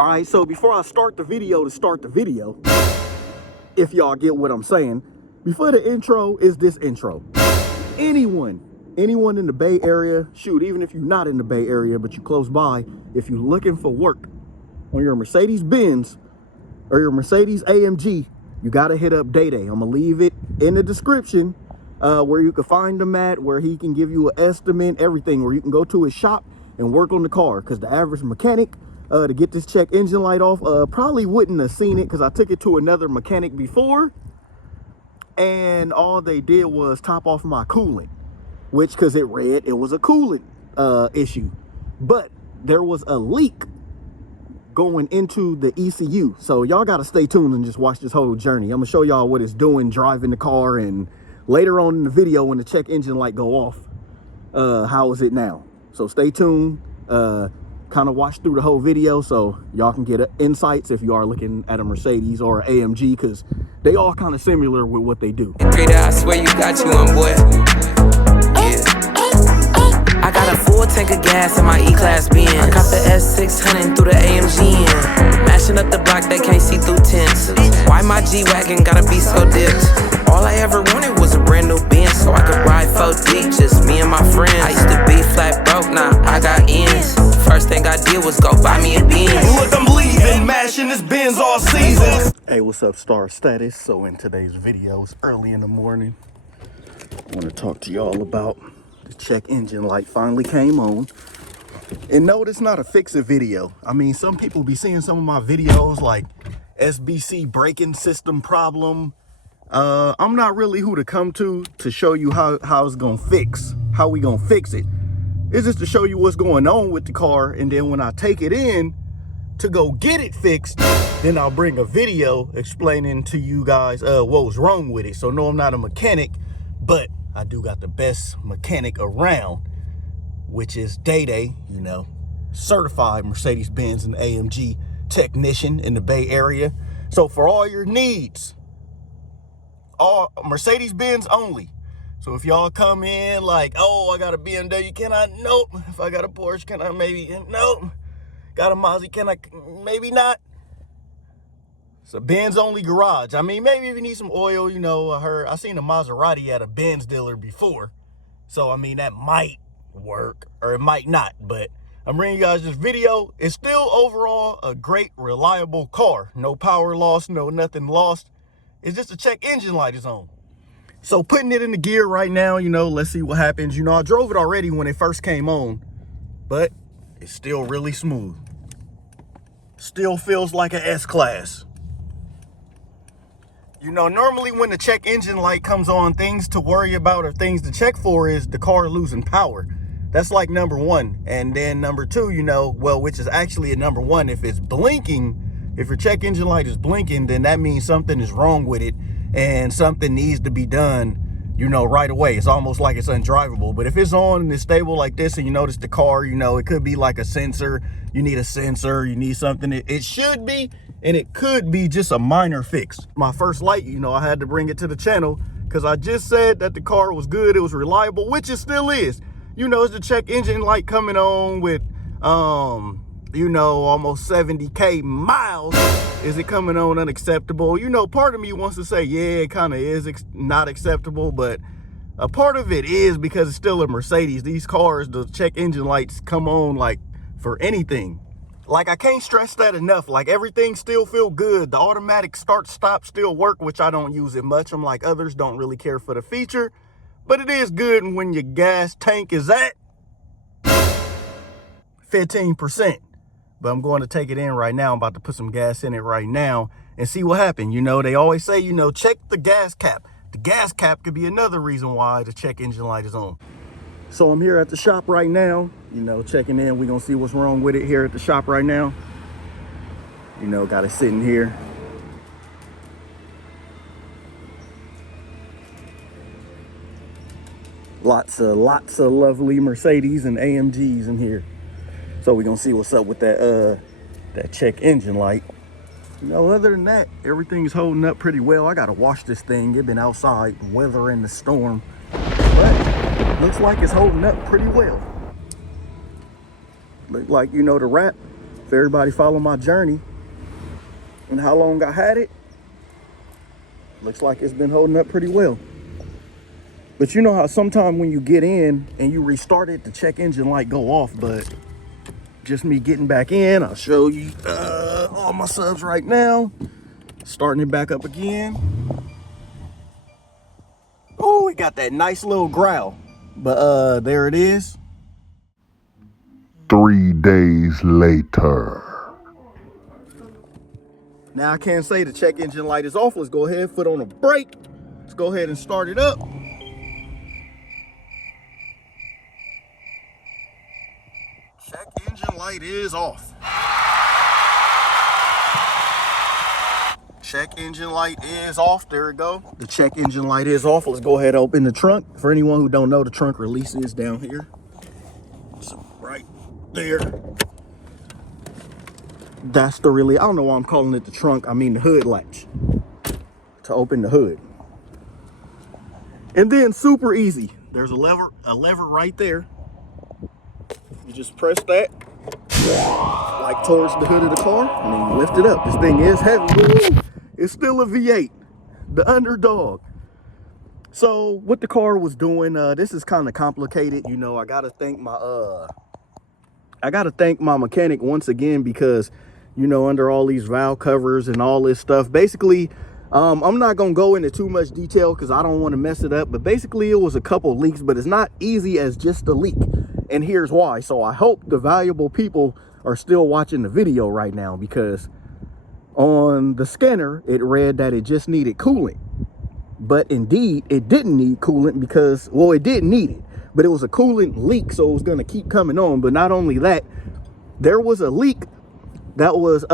All right, so before I start the video if y'all get what I'm saying, before the intro is this intro. Anyone in the Bay Area, shoot, even if you're not in the Bay Area, but you're close by, if you're looking for work on your Mercedes-Benz or your Mercedes AMG, you got to hit up Day. I'm going to leave it in the description where you can find him at, where he can give you an estimate, everything, where you can go to his shop and work on the car. Because the average mechanic, to get this check engine light off, probably wouldn't have seen it, because I took it to another mechanic before, and all they did was top off my coolant, which, because it read it was a coolant issue, but there was a leak going into the ECU. So y'all got to stay tuned and just watch this whole journey. I'm gonna show y'all what it's doing driving the car, and later on in the video when the check engine light go off, how is it now. So stay tuned, kind of watch through the whole video so y'all can get insights if you are looking at a Mercedes or an AMG, because they all kind of similar with what they do. I swear you got you on, boy. I got a full tank of gas in my E-Class Benz. I cop the S600 through the AMG in. Mashing up the block, they can't see through tents. Why my G-Wagon gotta be so dipped? All I ever wanted was a brand new Benz, so I could ride 4 deep, just me and my friends. I used to be flat broke, now I got ends. First thing I did was go buy me a Benz. Look, I'm leaving, mashing this Benz all season. Hey, what's up, Star Status? So in today's video, it's early in the morning. I want to talk to y'all about the check engine light finally came on. And no, it's not a fix-it video. I mean, some people be seeing some of my videos like SBC braking system problem. I'm not really who to come to show you how it's gonna fix, how we gonna fix it. It's just to show you what's going on with the car, and then when I take it in to go get it fixed, then I'll bring a video explaining to you guys what was wrong with it. So no, I'm not a mechanic, but I do got the best mechanic around, which is Day, you know, certified Mercedes-Benz and AMG technician in the Bay Area. So for all your needs, all Mercedes-Benz only. So if y'all come in like, oh, I got a BMW, can I? Nope. If I got a Porsche, can I? Maybe. Nope. Got a Mazda, can I? Maybe not. It's a Benz only garage. I mean, maybe if you need some oil, you know, I seen a Maserati at a Benz dealer before. So, I mean, that might work or it might not. But I'm bringing you guys this video. It's still overall a great, reliable car. No power loss, no nothing lost. It's just a check engine light is on. So putting it in the gear right now, you know, let's see what happens. You know, I drove it already when it first came on, but it's still really smooth. Still feels like an S-Class. You know, normally when the check engine light comes on, things to worry about or things to check for is the car losing power. That's like number one. And then number two, you know, well, which is actually a number one, if it's blinking, if your check engine light is blinking, then that means something is wrong with it and something needs to be done, you know, right away. It's almost like it's undrivable. But if it's on and it's stable like this and you notice the car, you know, it could be like a sensor. You need a sensor, you need something. It should be, and it could be just a minor fix. My first light, you know, I had to bring it to the channel because I just said that the car was good, it was reliable, which it still is. You know, it's the check engine light coming on with, you know, almost 70K miles. Is it coming on unacceptable? You know, part of me wants to say, yeah, it kind of is not acceptable, but a part of it is because it's still a Mercedes. These cars, the check engine lights come on like for anything. Like, I can't stress that enough. Like, everything still feel good. The automatic start stop still work, which I don't use it much. I'm like others, don't really care for the feature, but it is good when your gas tank is at 15%. But I'm going to take it in right now. I'm about to put some gas in it right now and see what happens. You know, they always say, you know, check the gas cap. The gas cap could be another reason why the check engine light is on. So I'm here at the shop right now, you know, checking in. We're going to see what's wrong with it here at the shop right now. You know, got it sitting here. Lots of lovely Mercedes and AMGs in here. So we're gonna see what's up with that check engine light. You know, other than that, everything's holding up pretty well. I gotta wash this thing. It's been outside weathering the storm, but looks like it's holding up pretty well. Look like, you know, the wrap If everybody follow my journey and how long I had it, looks like it's been holding up pretty well. But you know how sometimes when you get in and you restart it, the check engine light go off, but just me getting back in, I'll show you all my subs right now. Starting it back up again. Oh, it got that nice little growl. But there it is. 3 days later. Now I can't say the check engine light is off. Let's go ahead, foot on the brake. Let's go ahead and start it up. Check engine light is off. Check engine light is off. There we go. The check engine light is off. Let's go ahead and open the trunk. For anyone who don't know, the trunk release is down here. So right there. That's the really, I don't know why I'm calling it the trunk. I mean the hood latch to open the hood. And then super easy. There's a lever right there. You just press that like towards the hood of the car and then you lift it up. This thing is heavy. Woo! It's still a V8, the underdog. So what the car was doing, this is kind of complicated. You know, I gotta thank my mechanic once again, because you know, under all these valve covers and all this stuff, basically I'm not gonna go into too much detail because I don't want to mess it up, but basically it was a couple leaks, but it's not easy as just a leak, and here's why. So I hope the valuable people are still watching the video right now, because on the scanner it read that it just needed coolant, but indeed it didn't need coolant, because, well, it did need it, but it was a coolant leak, so it was going to keep coming on. But not only that, there was a leak that was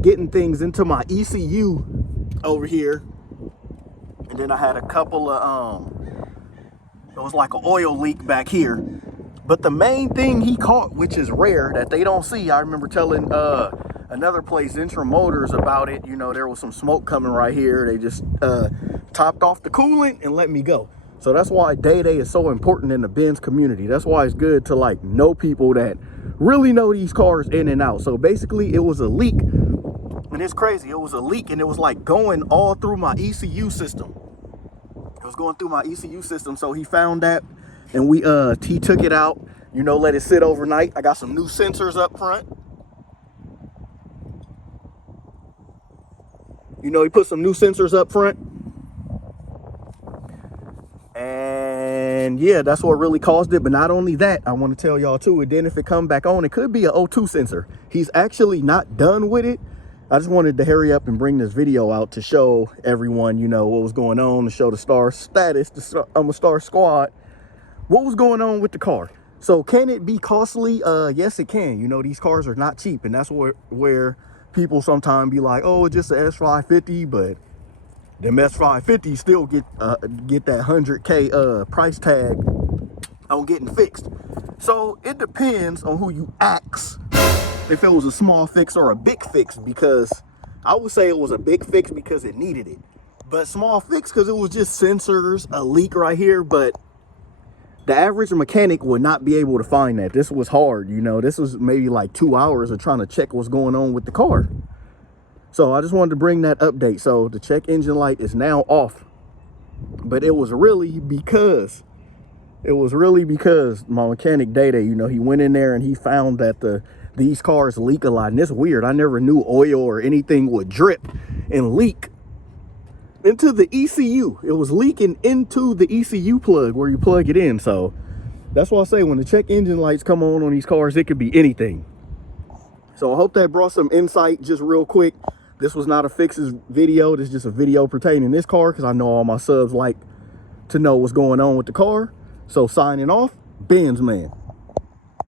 getting things into my ECU over here, and then I had a couple of it was like an oil leak back here. But the main thing he caught, which is rare, that they don't see, I remember telling another place, Intro Motors, about it. You know, there was some smoke coming right here. They just topped off the coolant and let me go. So that's why day-to-day is so important in the Benz community. That's why it's good to like know people that really know these cars in and out. So basically it was a leak, and it's crazy. It was a leak, and it was like going all through my ECU system. It was going through my ECU system. So he found that, and he took it out, you know, let it sit overnight. I got some new sensors up front. You know, he put some new sensors up front. And yeah, that's what really caused it. But not only that, I want to tell y'all too, and then if it come back on, it could be an O2 sensor. He's actually not done with it. I just wanted to hurry up and bring this video out to show everyone, you know, what was going on, to show the star status, the Star Squad, what was going on with the car. So can it be costly? Yes, it can. You know, these cars are not cheap, and that's where people sometimes be like, oh, it's just an S550, but them S550 still get that 100K price tag on getting fixed. So it depends on who you ask if it was a small fix or a big fix, because I would say it was a big fix because it needed it, but small fix because it was just sensors, a leak right here. But the average mechanic would not be able to find that. This was hard, you know. This was maybe like 2 hours of trying to check what's going on with the car. So I just wanted to bring that update. So the check engine light is now off, but it was really because my mechanic Day-Day, you know, he went in there and he found that these cars leak a lot. And it's weird. I never knew oil or anything would drip and leak into the ECU. It was leaking into the ECU plug where you plug it in. So that's why I say when the check engine lights come on these cars, it could be anything. So I hope that brought some insight. Just real quick, this was not a fixes video. This is just a video pertaining to this car, because I know all my subs like to know what's going on with the car. So signing off, Benz man.